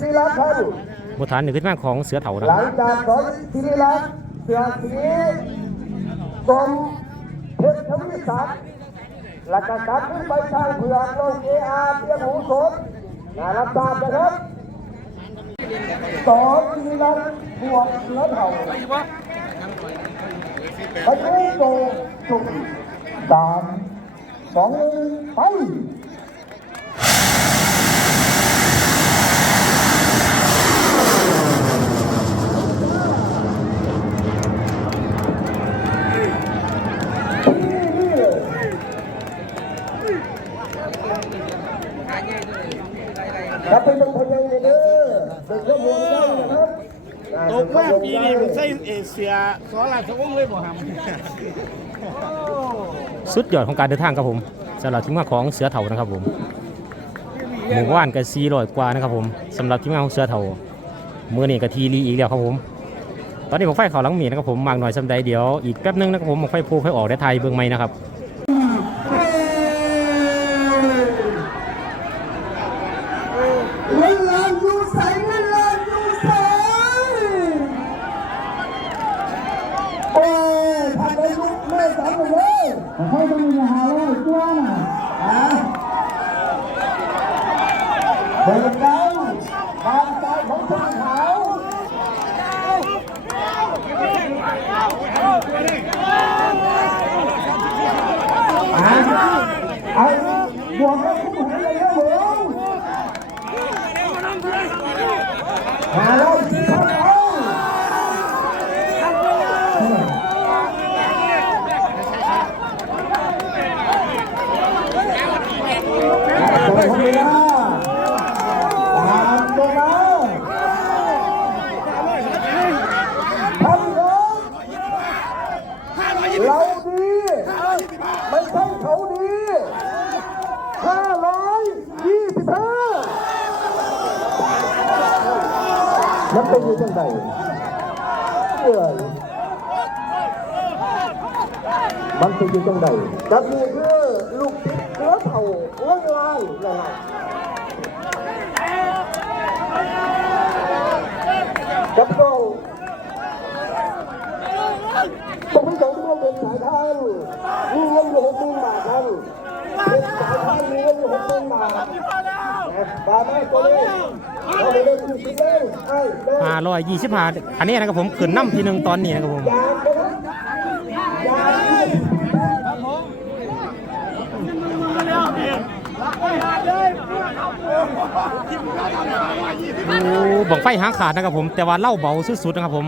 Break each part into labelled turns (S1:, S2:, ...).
S1: ศิรักท่า
S2: บทฐานหนึ่งขึ้นมาของเสือเถานะ
S1: หลังจากสอนศิรักเสือสีกรมเพชรทวีศักดิ์หลักการขึ้นไปทางเผือกลงเออาเพียงหูสดนะรับทราบนะครับสอนศิรักบวกเสือเถาไประตูโตสุดสามสองหนึ่งไป ครับเป็นบางคนยังเด้อเป็นข้อมูลได้นะครับ
S3: ตกมาปีนี้มันใส่เอเชียสอราชวงศ์เลยบ่ห
S2: สุดยอดของการเดินทางครับผมสำหรับทีมงานของเสือเถานะครับผมหมู่บ้านกับซีรอยกว่านะครับผมสำหรับทีมงานของเสือเถาเมื่อนี้กับทีรีอีกแล้วครับผม ตอนนี้ผมไฟเขาหลังหมีนะครับผมมากหน่อยสำใดเดี๋ยวอีกแป๊บนึงนะครับผมผมไฟพูไฟออกได้ไทยเบื้องไม่นะครับ
S1: เวลาอยู่ใส่เวลาอยู่ใส่โอ้ยผ่านไปลุกไม่สาม เลยให้ต้องมีหาเลยตัวน่ะฮะเดินได้บางใจของชนขาวอะเอาบวกให้คู่หันเลยนะผมหาเราที่ทำ เอาตัวคนนี้นะตามตัวนะทำเลยเราดี ไม่ใช่เขาดีห้าร้อยยี่สิบห้ามันเป็นอยู่จังไดเอ้ยมันเป็นอยู่จังไดจับนี่คือลูกติด เสือเผาเรื่องลายนั่นแหละจับกองต้องให้สองตัวเป็นสายทางมีเงินอยู่หกหมื่นบาทท่านเป็นสายทางมีเงินอยู่หกหมื่นบาทบาทไม่ตัวนี้เลย
S2: ห้าร้อยยี่สิบห้าอันนี้นะครับผมขึ้นน้ำทีหนึ่งตอนนี้นะครับผม
S1: ยามนะครับยาม
S2: โอ้บังไฟหางขาดนะครับผม แต่ว่าเล่าเบาสุดๆนะครับผม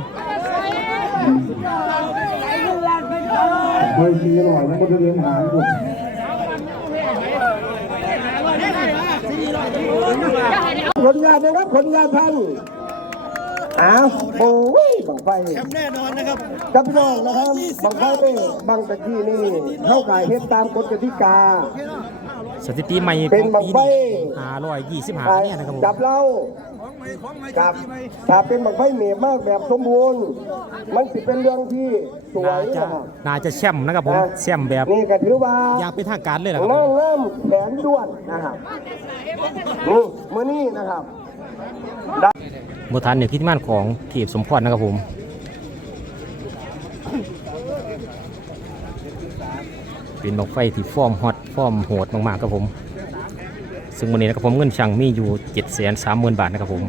S1: เคยขี่หน่อยมันก็จะเลี้ยงหางอยู่ผลงานนะครับผลงานท่านอ้าวโอ้ยบังไฟ
S3: แน่นอนนะครับ
S1: กับพี่น้องนะครับบังไฟเป้บังตะกี้นี่เข้ากายเฮ็ดตามกฎกติกา
S2: สถิติใหม่ข
S1: เป็
S2: อนง
S1: บัง
S2: ปี
S1: ไฟ
S2: นี้ห้าร้อยยี่สิบห้าคะแนนนะครับผม
S1: จับเราจับถ้าเป็นบังไฟเหนียบมากแบบสมบูรณ์ มันสิเป็นเรื่องที่สว
S2: น่ายจะ
S1: นะครับ
S2: น่าจะแชมป์นะครับผมแชมป์แบบ
S1: นี่ก็ถือว่า
S2: อย่างเป็นทางการเลยนะครับผ
S1: น้อง
S2: ม
S1: เริ่มแขนด้วนนะครับนี่มือนี่นะครับ
S2: บทฐานหนึ่งที่ม่านของเทียบสมพรนะครับผม เป็นบังไฟที่ฟอร์มฮอตฟอร์มโหดมากๆครับผม ซึ่งวันนี้นะครับผมเงินช่างมีอยู่7จ็ดแสนสามหมื่นบาทนะครับผม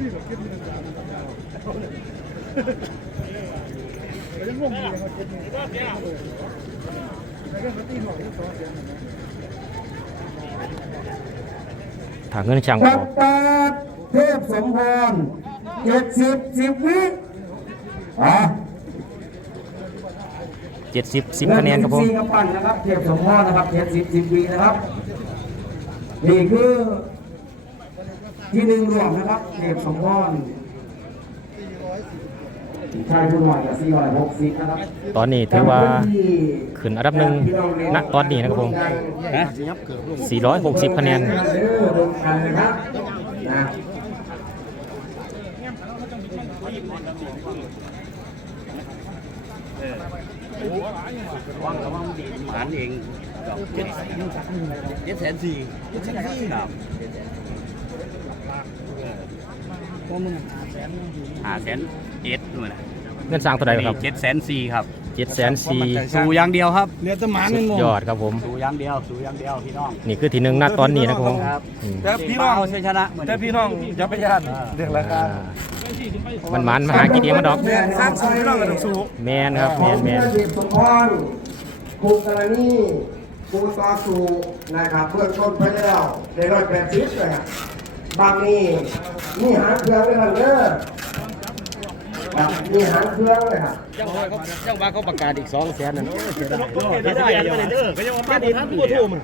S2: ถ้าเงินช่างออก
S1: เทพสมพรเจ็ดสิบสิบวิอะ
S2: เจ็ดสิบสิบคะแนนครับผม
S1: สี่กำปั้นนะครับเทพสมพรนะครับเจ็ดสิบสิบวินะครับนี่คือที่หนึ่งรวมนะครับเทพสมพรชายผู้หน่อยกับสี่ร้อยหกสิบนะครับ
S2: ตอนนี้ถือว่าขึ้นอันดับหนึ่งณตอนนี้นะครับผม460 คะแนน
S1: นะ
S3: ว่างกับว่างหมานเองดอกเจ็ดเจ็ดแสนสี่เจ็ดแสนสี่ครับ
S4: หาแสนเจ็ดนู่นนะ
S2: เงินสร้างเท่าไหร่ครับ
S4: เจ็ดแสนสี่ครับ
S2: เจ็ดแสนสี่
S4: สูอย่างเดียวครับ
S3: เหลือแต่หมา
S2: สุ
S3: เงิน
S2: ด
S3: งง
S2: ยอดครับผม
S4: สูอย่างเดียวสูอย่างเดียวพี่น้อง
S2: นี่คือที่หนึ่งณตอนนี้นะครับผม
S4: ครับ
S2: อืม
S3: แต่พี่น้อง
S4: เอาชัยชนะเหมือน
S3: แต่พี่น้องอย่าไปย่านเรื่องราคา
S2: มันมันมาหากินเองมาดอก
S3: เนี่ยสร้างสูงพี่น้องก็ต้องสู้
S2: แมนครับ
S1: ข
S2: แม
S1: อง
S2: นแม
S1: เพื่อน
S2: น
S1: เด็กสมพรครูกรณีครูต่อสู้นะครับเพื่อนต้นไปแล้วในร้อยแปดสิบเลยครับบางนี่นี่หางเครื่องเลยครับเด้อครับนี่หางเครื่องเลยครับ
S3: เจ้าว่าเขาประกาศอีก2แสนนั่นโอ้เสียดายไม่ได้ไม่ได้เด้อก็ยังว่าไม่ได้ท่านผู้โทรมา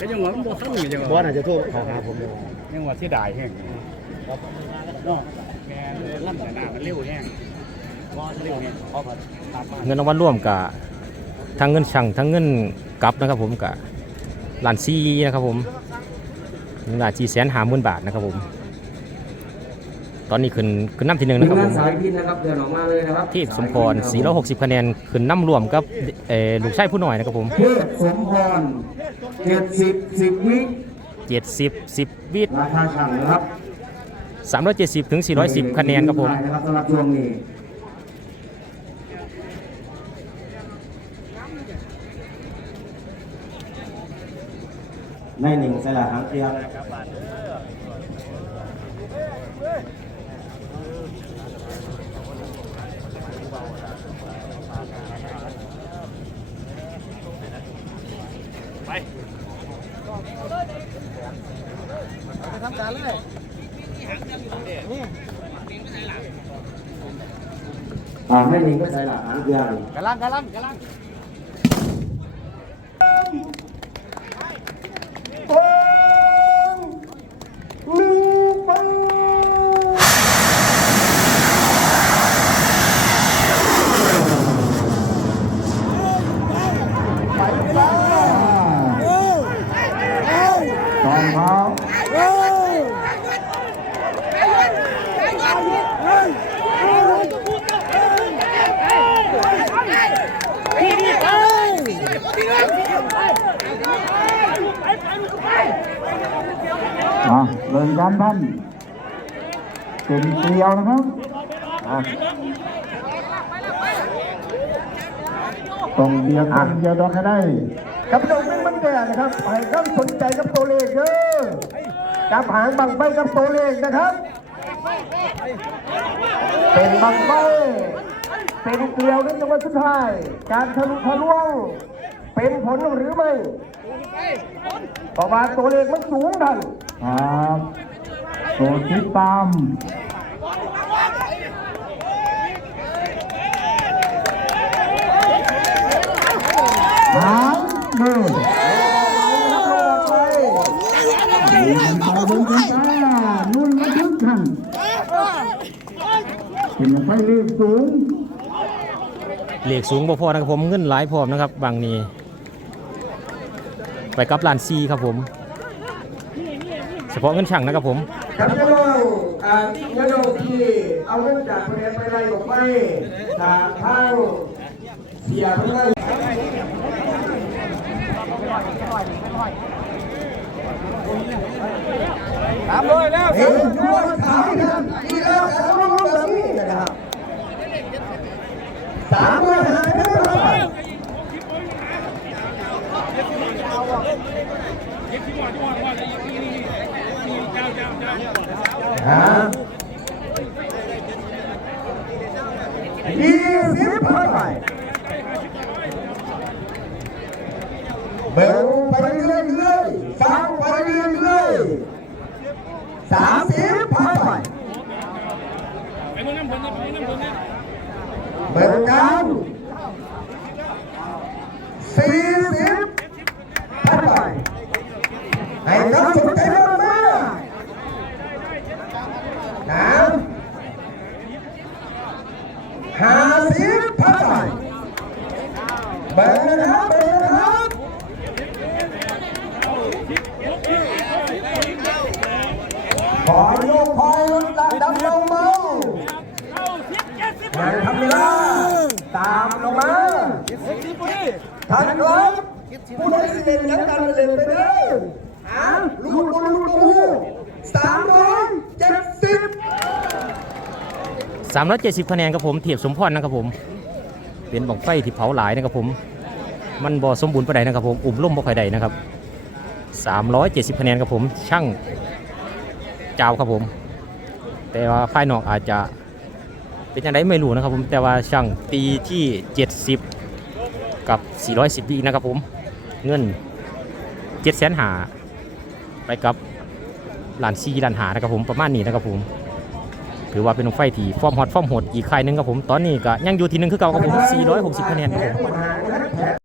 S4: ก็ยังหวังบ่ทันอยู่จัง
S3: บ่น่าจะโทรขอหาผมเลย
S4: ยังว่าเสียดายแห้งเนาะ แม่ลั่นแต่หน้ามันเร็วแห้งว่าเร็วแห้งเพราะว่าตามมา
S2: เงินรางวัลร่วมกับทั้งเงินช่างทั้งเงินกลับนะครับผมกับล้านซีนะครับผมหนึ่งล้านสี่แสนห้าหมื่นบาทนะครับผม ตอนนี้ขึ้นขึ้นน้ำที่หนึ่งนะครับผม
S1: สายพินนะครับเดินออกมาเลยนะครับ
S2: ที่สมพร460 คะแนนขึ้นน้ำรวมกับเอ่อลูกชายผู้หน่อยนะครับผม
S1: เทพสมพรเจ็ดสิบสิบวิ
S2: 70 10วิท
S1: ราคาช่างนะครับ
S2: 370 ถึง 410 คะแนนครับผม
S1: นะครับสำหรับช่วงนี้
S5: ในหนึ่งสละหางเทียม
S1: อ่าไม่ยิงก็ใส่หลักหางเครื่อง
S4: กำลังกำลังกำลัง
S1: ปึ้งหนึ่งปึ้งไปจ้าตอนเท้า อะ เริ่มการท่านเป็นเกลียวนะครับต้องเบียร์กันเบียร์ดอกให้ได้กับดอกนึงมันแก่นะครับไปครับสนใจกับตัวเลขเด้อกับหางบังไฟกับตัวเลขนะครับ เป็นบังไฟเป็นเกลียวในจังหวัดสุดท้าย การทะลุทะลวงเป็นผลหรือไม่เพราะว่าตัวเลขมันสูงทัน ครับตัวที่ตามหางมือดูกันไปดูกันไปนุ่นมาทึกทันเห็นมันไปเลขสูง
S2: เหลขสูงบ่พอนะครับผมเงินหลายพร้อมนะครับบางนี้ไปกับลานซีครับผม ฉพาะเงินช่างนะครับผม
S1: ครับพี่น้องอ่าพี่น้องที่เอาเงินจากประเทศไปไรออกไปจากทางเสียเพื่อน
S3: ตามเลยแล้ว
S1: เห็นด้วยขายกันอีกแล้วสามร้อยแบบนี้นะครับสามร้อยหายไปเท่าไหร่ฮะ ยี่สิบพันไปเบิ่งไปเรื่อยๆฟังไปเรื่อยๆสามสิบพันไปเบิกกันสี่สิบพันไปให้กับสุดใจเรื่องมานะห้าสิบพันไปเบิกนะครับเบิกนะครับ ขอโยกคอยลดระดับลงเบาอย่าทำเวลาตามลงมาท่านครับผู้ใดสิเล่นนักการเล่นไปเด้ออ่าลูกลูกลูกสามร้อยเจ็ดสิบ
S2: 370คะแนนครับผมเทียบสมพรนะครับผม เป็นบังไฟที่เผาหลายนะครับผม มันบ่สมบูรณ์ปานใดนะครับผม อุ่มล่มบ่ค่อยใดนะครับ370คะแนนครับผม ช่าง เจ้าครับผม แต่ว่าภายนอกอาจจะเป็นยังไงไม่รู้นะครับผมแต่ว่าช่างตีที่ 70 กับ 410วินะครับผมเงิน7แสนหาไปกับหลานซีหลานหานะครับผมประมาณนี้นะครับผมถือว่าเป็นลงไฟที่ฟอร์มฮอตฟอร์มโหดอีกค่ายหนึงครับผมตอนนี้ก็ยังอยู่ที่หนึ่งคือเก่าครับผม460คะแนนครับผม